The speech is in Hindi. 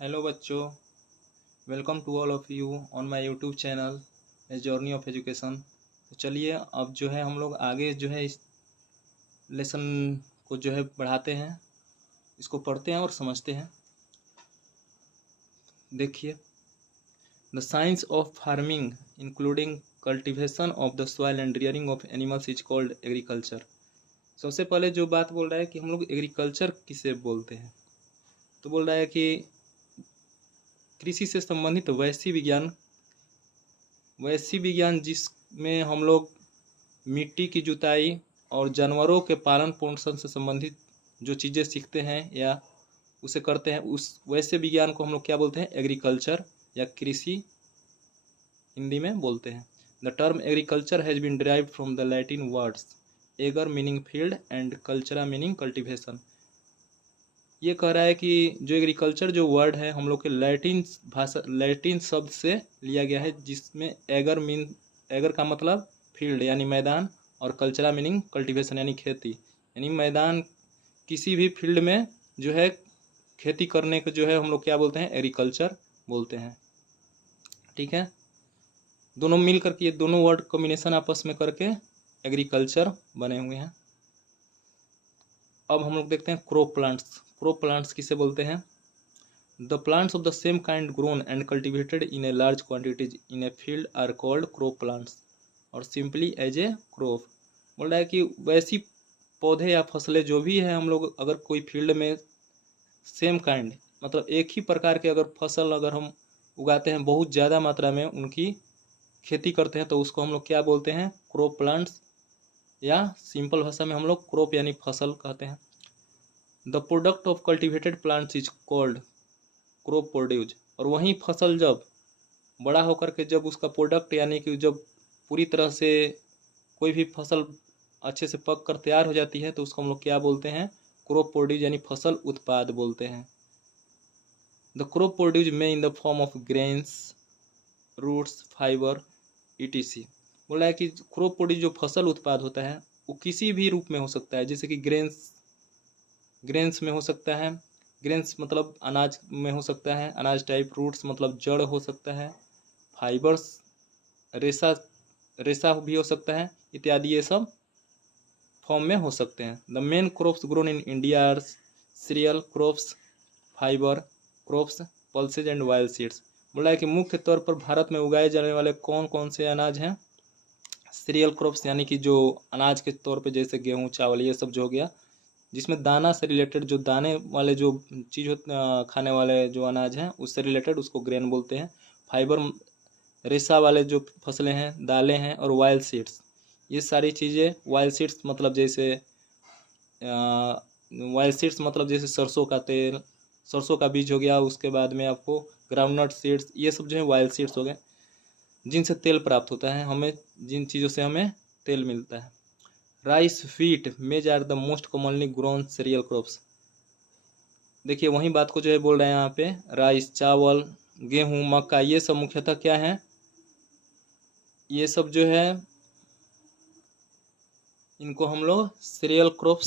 हेलो बच्चों, welcome to all of you on my YouTube channel a journey of education. तो चलिए अब जो है हम लोग आगे जो है इस लेसन को जो है बढ़ाते हैं, इसको पढ़ते हैं और समझते हैं। देखिए, the science of farming including cultivation of the soil and rearing of animals is called agriculture. सबसे पहले जो बात बोल रहा है कि हम लोग एग्रीकल्चर किसे बोलते हैं, तो बोल रहा है कि कृषि से संबंधित वैसी विज्ञान जिसमें हम लोग मिट्टी की जुताई और जानवरों के पालन पोषण से संबंधित जो चीज़ें सीखते हैं या उसे करते हैं, उस वैसे विज्ञान को हम लोग क्या बोलते हैं? एग्रीकल्चर या कृषि हिंदी में बोलते हैं। The term agriculture has been derived from the Latin words ager meaning field and cultura meaning cultivation. ये कह रहा है कि जो एग्रीकल्चर जो वर्ड है हम लोग के लैटिन शब्द से लिया गया है, जिसमें एगर का मतलब फील्ड यानी मैदान और कल्चरा मीनिंग कल्टीवेशन यानी खेती, यानी मैदान किसी भी फील्ड में जो है खेती करने को जो है हम लोग क्या बोलते हैं? एग्रीकल्चर बोलते हैं। ठीक है, दोनों मिल करके ये दोनों वर्ड कॉम्बिनेशन आपस में करके एग्रीकल्चर बने हुए हैं। अब हम लोग देखते हैं क्रॉप प्लांट्स। क्रॉप प्लांट्स किसे बोलते हैं? The plants of the same kind grown and cultivated in a large quantities in a field are called crop plants और सिंपली एज ए क्रॉप। बोल रहा है कि वैसी पौधे या फसलें जो भी है हम लोग अगर कोई फील्ड में सेम काइंड मतलब एक ही प्रकार के अगर फसल अगर हम उगाते हैं, बहुत ज़्यादा मात्रा में उनकी खेती करते हैं, तो उसको हम लोग क्या बोलते हैं? क्रॉप प्लांट्स, या सिंपल भाषा में हम लोग क्रॉप यानी फसल कहते हैं। The product of cultivated plants is called crop produce. और वही फसल जब बड़ा होकर के जब उसका प्रोडक्ट यानी कि जब पूरी तरह से कोई भी फसल अच्छे से पक कर तैयार हो जाती है, तो उसको हम लोग क्या बोलते हैं? क्रॉप प्रोड्यूस यानी फसल उत्पाद बोलते हैं। द क्रॉप प्रोड्यूस में in the form of grains, roots, fibre etc. बोला है कि क्रॉप प्रोड्यूस जो फसल उत्पाद होता है वो किसी भी रूप में हो सकता है, जैसे कि ग्रेन्स में हो सकता है, ग्रेन्स मतलब अनाज में हो सकता है, अनाज टाइप। रूट्स मतलब जड़ हो सकता है, फाइबर्स रेशा भी हो सकता है, इत्यादि ये सब फॉर्म में हो सकते हैं। The main crops grown in India are cereal crops, fibre crops, pulses and wild seeds. बोला है कि मुख्य तौर पर भारत में उगाए जाने वाले कौन कौन से अनाज हैं? सीरियल क्रॉप्स यानी कि जो अनाज के तौर पे जैसे गेहूँ, चावल, ये सब जो हो गया, जिसमें दाना से रिलेटेड जो दाने वाले जो चीज़ खाने वाले जो अनाज हैं उससे रिलेटेड उसको ग्रेन बोलते हैं। फाइबर रेशा वाले जो फसलें हैं, दालें हैं। और वाइल्ड सीड्स, ये सारी चीज़ें वाइल्ड सीड्स मतलब जैसे सरसों का तेल, सरसों का बीज हो गया, उसके बाद में आपको ग्राउंडनट सीड्स, ये सब जो है वाइल्ड सीड्स हो गए, जिनसे तेल प्राप्त होता है हमें, जिन चीज़ों से हमें तेल मिलता है। Rice, wheat, maize are the most commonly grown cereal crops. देखिए वही बात को जो है बोल रहे हैं यहाँ पे, राइस, चावल, गेहूँ, मक्का, ये सब मुख्यतः क्या है? ये सब जो है इनको हम लोग सीरियल क्रॉप्स